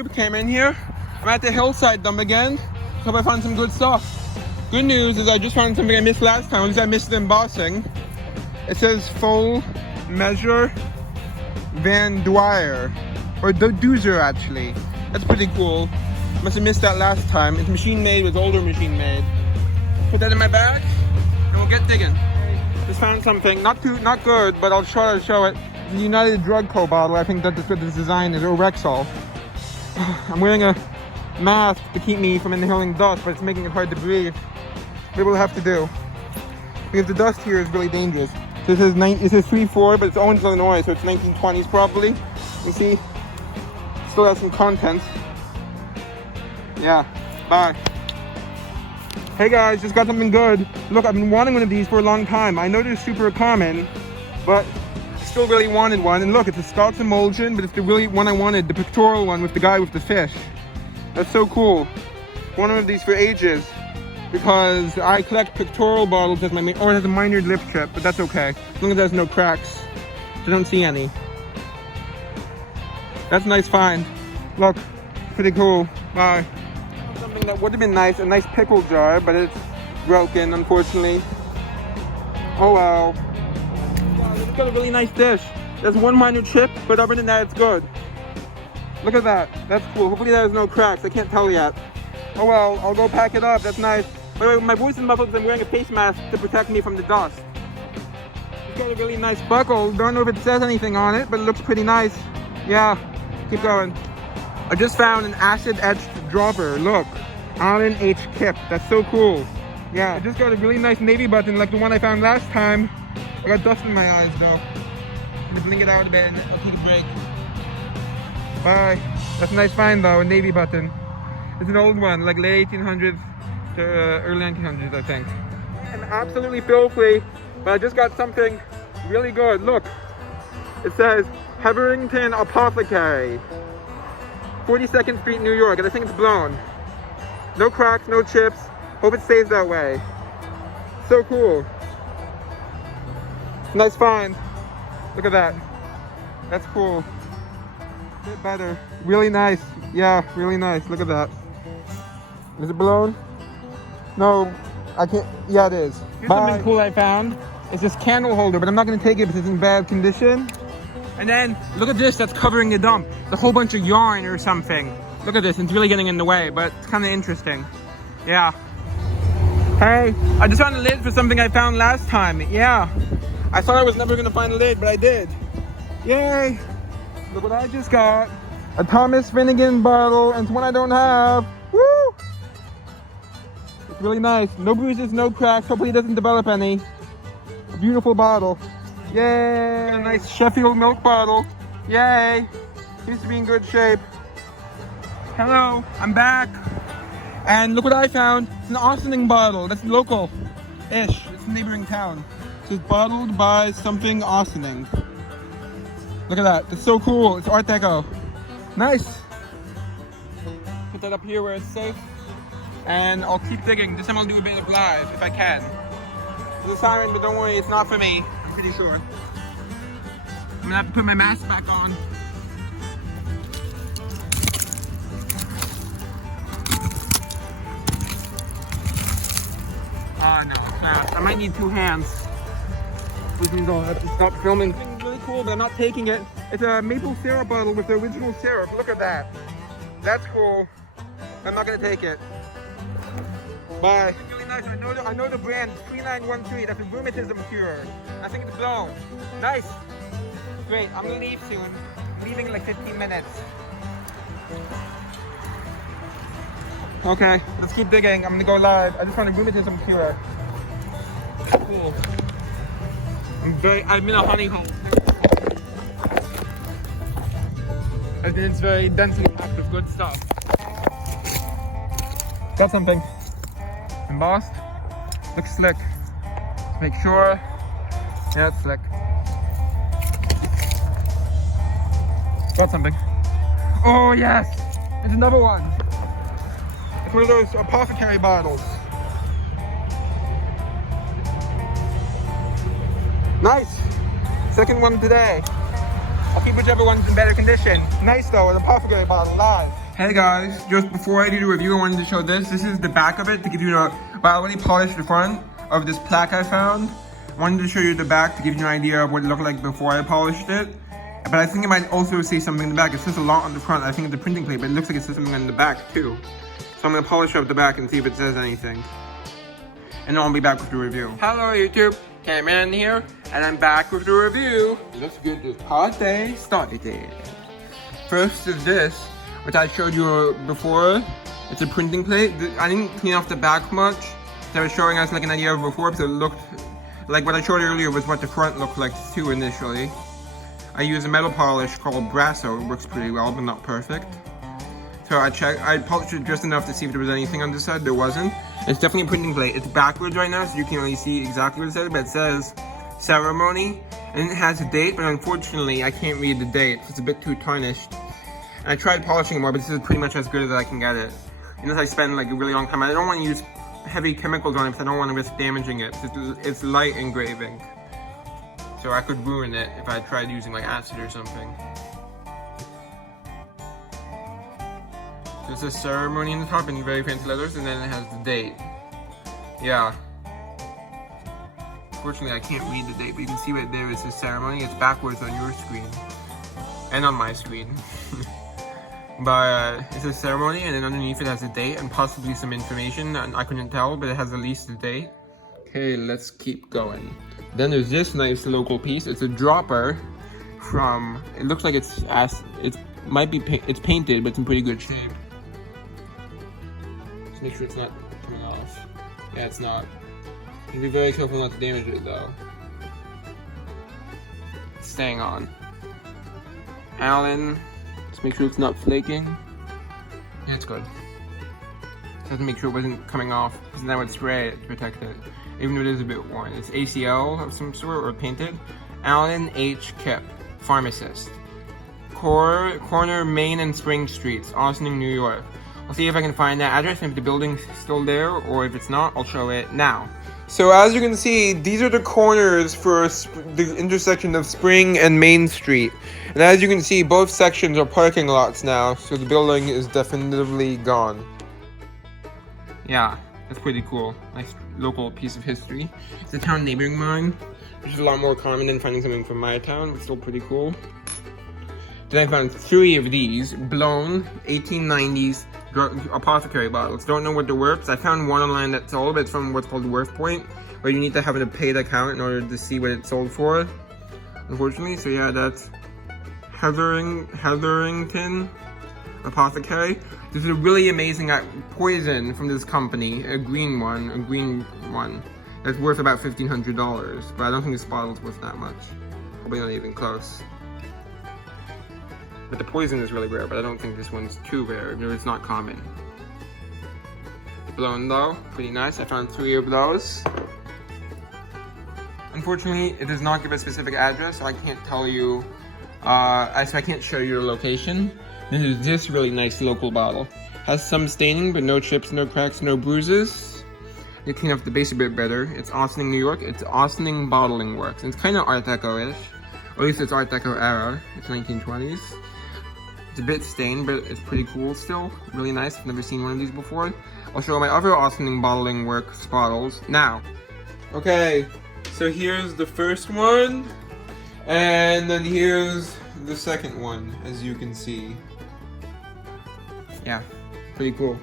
YouTube, came in here. I'm at the Hillside dump again. Hope I found some good stuff. Good news is I just found something I missed last time. I missed the embossing. It says Full Measure Van Dwyer. Or Doozer actually. That's pretty cool. Must have missed that last time. It's machine made, it's older machine made. Put that in my bag and we'll get digging. Just found something, not good, but I'll try to show it. The United Drug Co. bottle. I think that's what this design is, or Rexall. I'm wearing a mask to keep me from inhaling dust, but it's making it hard to breathe. What we'll have to do. Because the dust here is really dangerous. So this is 3-4, but it's Owens, Illinois, so it's 1920s probably. You see? Still has some content. Yeah, bye. Hey guys, just got something good. Look, I've been wanting one of these for a long time. I know they're super common, but I still really wanted one. And look, it's a Scots emulsion, but it's the really one I wanted, the pictorial one with the guy with the fish. That's so cool. Wanted one of these for ages because I collect pictorial bottles as my main, or it has a minor lip chip, but that's okay. As long as there's no cracks. I don't see any. That's a nice find. Look, pretty cool. Bye. Something that would have been nice, a nice pickle jar, but it's broken, unfortunately. Oh well. Wow, it's got a really nice dish. There's one minor chip, but other than that, it's good. Look at that. That's cool. Hopefully there's no cracks. I can't tell yet. Oh well, I'll go pack it up. That's nice. By the way, my voice is muffled because I'm wearing a face mask to protect me from the dust. It's got a really nice buckle. Don't know if it says anything on it, but it looks pretty nice. Yeah, keep going. I just found an acid-etched dropper. Look, Allen H. Kip. That's so cool. Yeah, I just got a really nice navy button like the one I found last time. I got dust in my eyes though. I'm gonna blink it out a bit and I'll take a break. Bye. That's a nice find though, a navy button. It's an old one, like late 1800s to early 1900s, I think. I'm absolutely filthy, but I just got something really good. Look, it says Hetherington Apothecary, 42nd Street, New York, and I think it's blown. No cracks, no chips. Hope it stays that way. So cool. Nice find. Look at that. That's cool. A bit better. Really nice. Yeah, really nice. Look at that. Is it blown? No, I can't. Yeah, it is. Here's something cool I found. It's this candle holder, but I'm not going to take it because it's in bad condition. And then, look at this that's covering the dump. It's a whole bunch of yarn or something. Look at this. It's really getting in the way, but it's kind of interesting. Yeah. Hey, I just found a lid for something I found last time. Yeah. I thought I was never going to find a lid, but I did. Yay. Look what I just got. A Thomas Finnegan bottle, and it's one I don't have. Woo! It's really nice. No bruises, no cracks. Hopefully it doesn't develop any. A beautiful bottle. Yay! A nice Sheffield milk bottle. Yay! Seems to be in good shape. Hello, I'm back. And look what I found. It's an Austining bottle. That's local-ish. It's a neighboring town. So it's bottled by something Austining. Look at that. It's so cool. It's Art Deco. Nice. Put that up here where it's safe. And I'll keep digging. This time I'll do a bit of live if I can. There's a siren, but don't worry, it's not for me. I'm pretty sure. I'm gonna have to put my mask back on. Oh no, fast. I might need 2 hands. Which means I'll have to stop filming. It's really cool, but I'm not taking it. It's a maple syrup bottle with the original syrup. Look at that. That's cool. I'm not gonna take it. Bye. It's really nice. I know the brand. 3913. That's a rheumatism cure. I think it's blown. Nice. Great. I'm gonna leave soon. I'm leaving in like 15 minutes. Okay, let's keep digging. I'm gonna go live. I just found a rheumatism cure. Cool. I'm in a honey hole. And it's very densely packed with good stuff. Got something. Embossed. Looks slick. Let's make sure. Yeah, it's slick. Got something. Oh yes! It's another one. It's one of those Apothecary bottles. Nice. Second one today. I'll keep whichever one's in better condition. Nice though, an Apothecary bottle live. Hey guys, just before I do the review, I wanted to show this. This is the back of it to give you a, but I already polished the front of this plaque I found. I wanted to show you the back to give you an idea of what it looked like before I polished it. But I think it might also say something in the back. It says a lot on the front. I think it's a printing plate, but it looks like it says something on the back too. So I'm gonna polish up the back and see if it says anything. And then I'll be back with the review. Hello YouTube, Cameron here, and I'm back with the review. Let's get this party started. First is this, which I showed you before. It's a printing plate. I didn't clean off the back much. So I was showing us like an idea of before, because it looked like what I showed earlier was what the front looked like too initially. I use a metal polish called Brasso. It works pretty well, but not perfect. So I polished it just enough to see if there was anything on this side. There wasn't. It's definitely a printing plate. It's backwards right now, so you can't really see exactly what it says, but it says ceremony, and it has a date, but unfortunately I can't read the date. It's a bit too tarnished. And I tried polishing it more, but this is pretty much as good as I can get it. Unless I spend like a really long time. I don't want to use heavy chemicals on it because I don't want to risk damaging it. It's light engraving. So I could ruin it if I tried using like acid or something. So it says ceremony in the top in very fancy letters, and then it has the date. Yeah. Unfortunately I can't read the date, but you can see right there it says ceremony. It's backwards on your screen. And on my screen. But it says ceremony, and then underneath it has a date and possibly some information. And I couldn't tell, but it has at least a date. Okay, let's keep going. Then there's this nice local piece. It's a dropper from, it looks like it's painted, but it's in pretty good shape. Just make sure it's not coming off. Yeah, it's not. You can be very careful not to damage it though. It's staying on. Allen, just make sure it's not flaking. Yeah, it's good. Just have to make sure it wasn't coming off, because then I would spray it to protect it. Even if it is a bit worn. It's ACL of some sort, or painted. Alan H. Kipp, pharmacist. Corner Main and Spring Streets, Austin, New York. I'll see if I can find that address, and if the building's still there, or if it's not, I'll show it now. So as you can see, these are the corners for the intersection of Spring and Main Street. And as you can see, both sections are parking lots now, so the building is definitively gone. Yeah. That's pretty cool. Nice local piece of history. It's a town neighboring mine, which is a lot more common than finding something from my town, but still pretty cool. Then I found 3 of these blown 1890s Apothecary bottles. Don't know what they're worth. I found one online that sold, but it's from what's called Worth Point, where you need to have a paid account in order to see what it sold for. Unfortunately, so yeah, that's Hetherington Apothecary. This is a really amazing poison from this company, a green one, that's worth about $1,500, but I don't think this bottle's worth that much. Probably not even close. But the poison is really rare, but I don't think this one's too rare. It's not common. Blown though, pretty nice. I found 3 of those. Unfortunately, it does not give a specific address, so I can't tell you, so I can't show you the location. Then there's this really nice local bottle. Has some staining, but no chips, no cracks, no bruises. You clean up the base a bit better. It's Austin, New York. It's Austin Bottling Works. And it's kind of Art Deco-ish. Or at least it's Art Deco era. It's 1920s. It's a bit stained, but it's pretty cool still. Really nice. I've never seen one of these before. I'll show my other Austin Bottling Works bottles now. Okay, so here's the first one. And then here's the second one, as you can see. Yeah, pretty cool.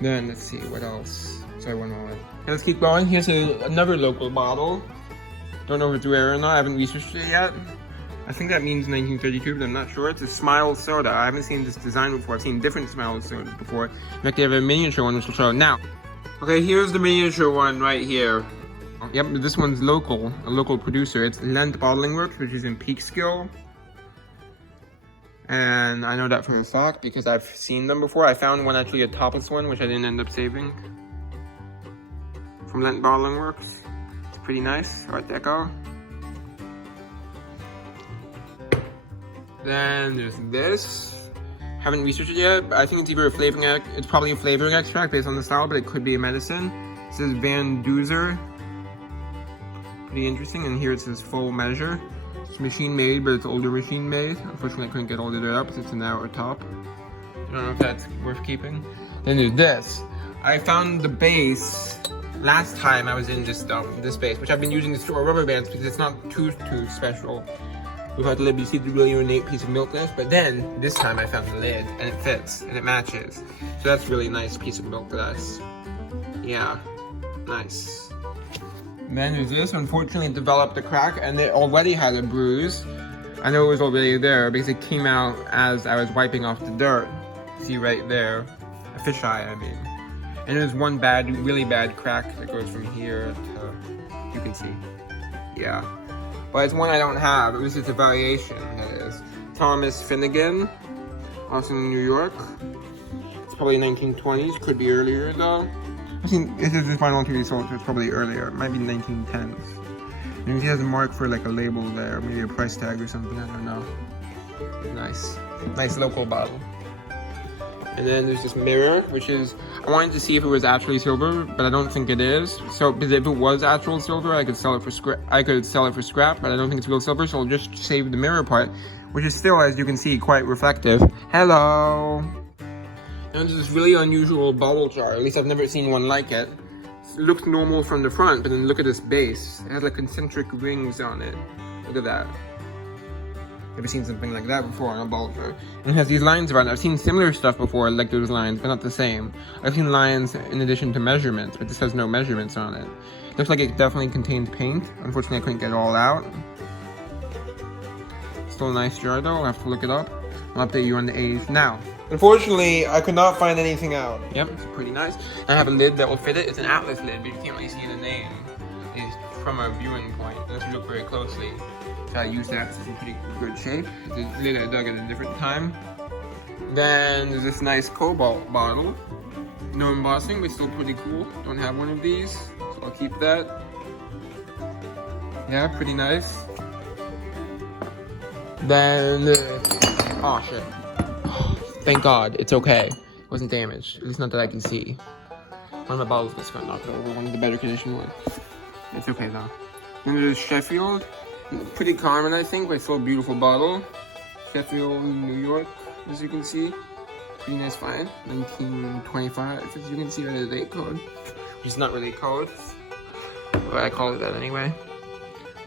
Then let's see what else. Sorry, one moment. Okay, let's keep going. Here's another local bottle. Don't know if it's rare or not. I haven't researched it yet. I think that means 1932, but I'm not sure. It's a Smile soda. I haven't seen this design before. I've seen different Smile sodas before. In fact, they have a miniature one, which I'll show now. Okay, here's the miniature one right here. Yep, this one's local, a local producer. It's Lent Bottling Works, which is in Peekskill. And I know that from the stock because I've seen them before. I found one, actually a topless one, which I didn't end up saving. From Lent Bottling Works. It's pretty nice, Art Deco. Then there's this. Haven't researched it yet, but I think it's either a flavoring it's probably a flavoring extract based on the style, but it could be a medicine. It says Van Duzer. Pretty interesting, and here it says full measure. It's machine made, but it's older machine made. Unfortunately, I couldn't get all of it up because it's a narrower top. I don't know if that's worth keeping. Then there's this. I found the base last time I was in this base, which I've been using to store rubber bands because it's not too special. Without the lid, you see the really ornate piece of milk glass, but then this time I found the lid and it fits and it matches. So that's really nice piece of milk glass. Yeah, nice. And then there's this. Unfortunately, it developed a crack and it already had a bruise. I know it was already there because it came out as I was wiping off the dirt. See right there, a fisheye, I mean. And there's one really bad crack that goes from here to, you can see. Yeah. But it's one I don't have. It was just a variation, that is. Thomas Finnegan, also in New York. It's probably 1920s, could be earlier though. I think this is the final TV sold, so it's probably earlier. It might be 1910s. And he has a mark for like a label there, maybe a price tag or something, I don't know. Nice. Nice local bottle. And then there's this mirror, which is, I wanted to see if it was actually silver, but I don't think it is. So, because if it was actual silver, I could sell it for scrap. But I don't think it's real silver, so I'll just save the mirror part, which is still, as you can see, quite reflective. Hello. And there's this really unusual bottle jar. At least I've never seen one like it. It looks normal from the front, but then look at this base. It has like concentric rings on it. Look at that. Never seen something like that before on a bottle jar. And it has these lines around it. I've seen similar stuff before, like those lines, but not the same. I've seen lines in addition to measurements, but this has no measurements on it. Looks like it definitely contains paint. Unfortunately, I couldn't get it all out. Still a nice jar though, I'll have to look it up. I'll update you on the age now. Unfortunately, I could not find anything out. Yep, it's pretty nice. I have a lid that will fit it. It's an Atlas lid, but you can't really see the name. It's from a viewing point, unless you look very closely. So I use that, it's in pretty good shape. The lid I dug at a different time. Then there's this nice cobalt bottle. No embossing, but still pretty cool. Don't have one of these, so I'll keep that. Yeah, pretty nice. Then, oh shit. Thank God, it's okay. It wasn't damaged, at least not that I can see. One of my bottles just got knocked over, one of the better conditioned ones. It's okay though. Then there's Sheffield. Pretty common, I think, but still a beautiful bottle. Sheffield, New York, as you can see. Pretty nice find. 1925, as you can see by the date code. Which is not really code, but I call it that anyway.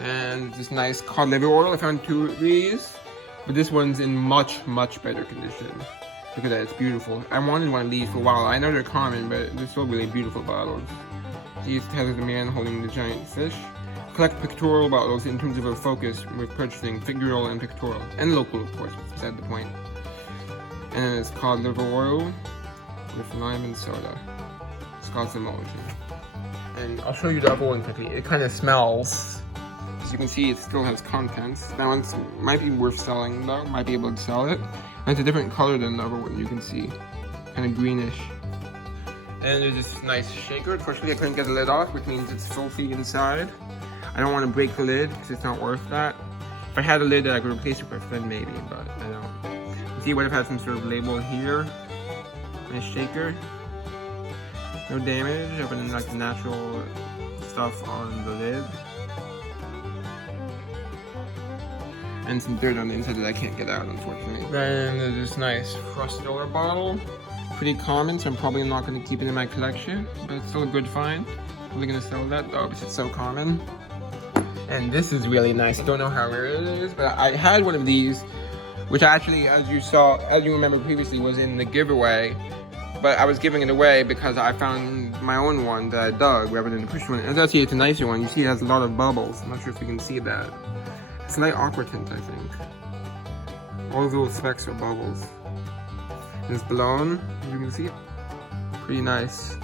And this nice cod liver oil. I found two of these, but this one's in much, much better condition. Look at that, it's beautiful. I wanted one of these for a while. I know they're common, but they're still really beautiful bottles. These has the man holding the giant fish. Collect pictorial bottles in terms of a focus with purchasing figural and pictorial. And local, of course, beside the point. And then it's cod liver oil with lime and soda. Scotch emulsion. And I'll show you the other one quickly. It kind of smells. As you can see, it still has contents. That one might be worth selling though. Might be able to sell it. And it's a different color than the other one, you can see. Kind of greenish. And there's this nice shaker. Unfortunately, I couldn't get the lid off, which means it's filthy inside. I don't want to break the lid because it's not worth that. If I had a lid that I could replace it with, then maybe, but I don't. You see, what if I had some sort of label here? Nice shaker. No damage, other than like the natural stuff on the lid. And some dirt on the inside that I can't get out, unfortunately. Then there's this nice frost filler bottle. Pretty common, so I'm probably not going to keep it in my collection, but it's still a good find. Probably going to sell that though, because it's so common. And this is really nice. I don't know how rare it is, but I had one of these, which actually, as you remember previously, was in the giveaway. But I was giving it away because I found my own one that I dug rather than the push one. And actually, it's a nicer one. You see, it has a lot of bubbles. I'm not sure if you can see that. It's light aqua tint, I think. All of those specks are bubbles. And it's blown, as you can see. Pretty nice.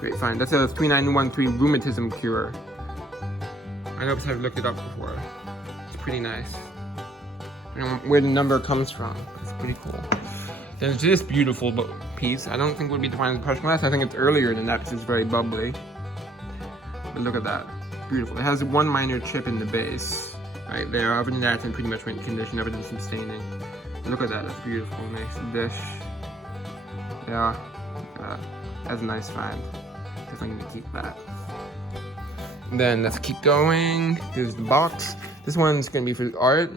Great find. That's a 3913 rheumatism cure. I know because I've looked it up before. It's pretty nice. I don't know where the number comes from. It's pretty cool. There's this beautiful piece. I don't think it would be defined as Prussian glass. I think it's earlier than that because it's very bubbly. But look at that. Beautiful. It has one minor chip in the base. Right there. Other than that, it's in pretty much mint condition. Other than some staining. Look at that. That's beautiful. Nice dish. Yeah. That's a nice find. Definitely gonna keep that. Then let's keep going. There's the box. This one's gonna be for art.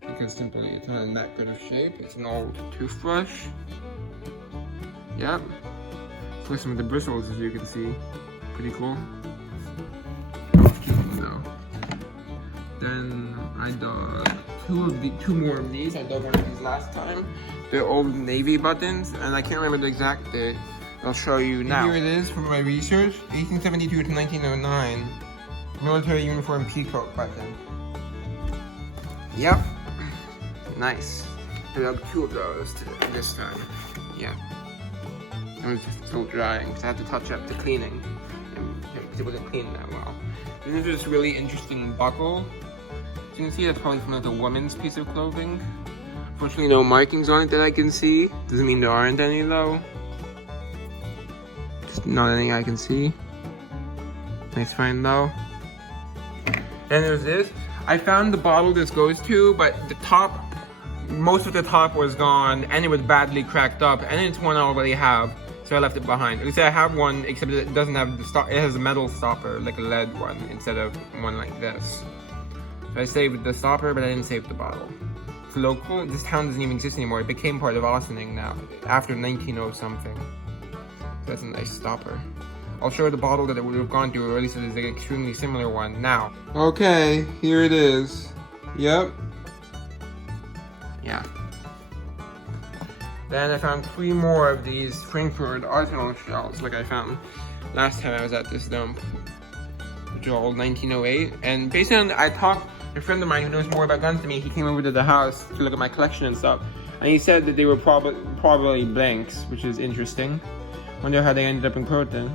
Because is simply, it's not in that good of shape. It's an old toothbrush. Yep. With some of the bristles, as you can see. Pretty cool. No. Then I dug two more of these. I dug one of these last time. They're old navy buttons, and I can't remember the exact date. I'll show you now. Here it is from my research, 1872 to 1909. Military uniform peacoat button. Yep. Nice. I dug two of those this time. Yeah. It was still drying because I had to touch up the cleaning. Because it wasn't clean that well. This is this really interesting buckle. As you can see, that's probably from like a woman's piece of clothing. Unfortunately, no markings on it that I can see. Doesn't mean there aren't any though. Just not any I can see. Nice find though. Then there's this. I found the bottle this goes to, but the top, most of the top was gone and it was badly cracked up, and it's one I already have, so I left it behind. At least I have one, except it doesn't have the stop. It has a metal stopper, like a lead one, instead of one like this. So I saved the stopper, but I didn't save the bottle. It's local. This town doesn't even exist anymore. It became part of Austining now, after 1900 something. So that's a nice stopper. I'll show the bottle that it would have gone to, or at least it is an extremely similar one now. Okay, here it is. Yep. Yeah. Then I found 3 more of these Frankfurt arsenal shells, like I found last time I was at this dump, which are all 1908. And based on, I talked to a friend of mine who knows more about guns than me. He came over to the house to look at my collection and stuff, and he said that they were probably blanks, which is interesting. Wonder how they ended up in Croton.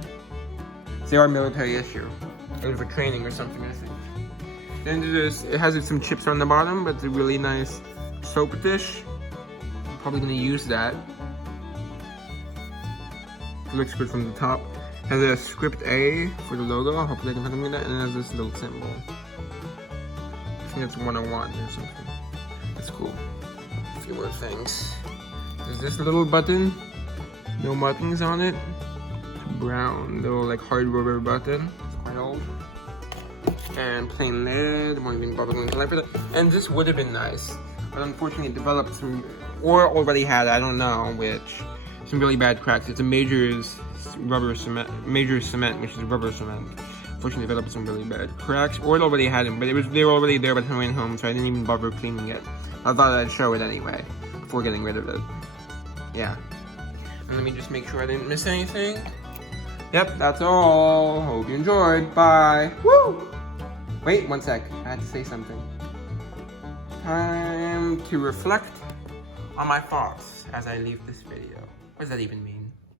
They are military issue. It was for training or something, I think. Then there's, it has some chips on the bottom, but it's a really nice soap dish. I'm probably gonna use that. It looks good from the top. It has a script A for the logo. Hopefully I can find that. And it has this little symbol. I think it's 101 or something. That's cool. A few more things. There's this little button. No markings on it. Brown little like hard rubber button. It's quite old. And plain lid, won't even bother going to life with it. And this would have been nice, but unfortunately it developed some, or already had, I don't know which, some really bad cracks. It's a Major's rubber cement, Major's cement, which is rubber cement. Unfortunately, developed some really bad cracks, or it already had them, but they were already there by the time I went home, so I didn't even bother cleaning it. I thought I'd show it anyway before getting rid of it. Yeah. And let me just make sure I didn't miss anything. Yep, that's all. Hope you enjoyed. Bye. Woo! Wait, one sec. I had to say something. Time to reflect on my thoughts as I leave this video. What does that even mean?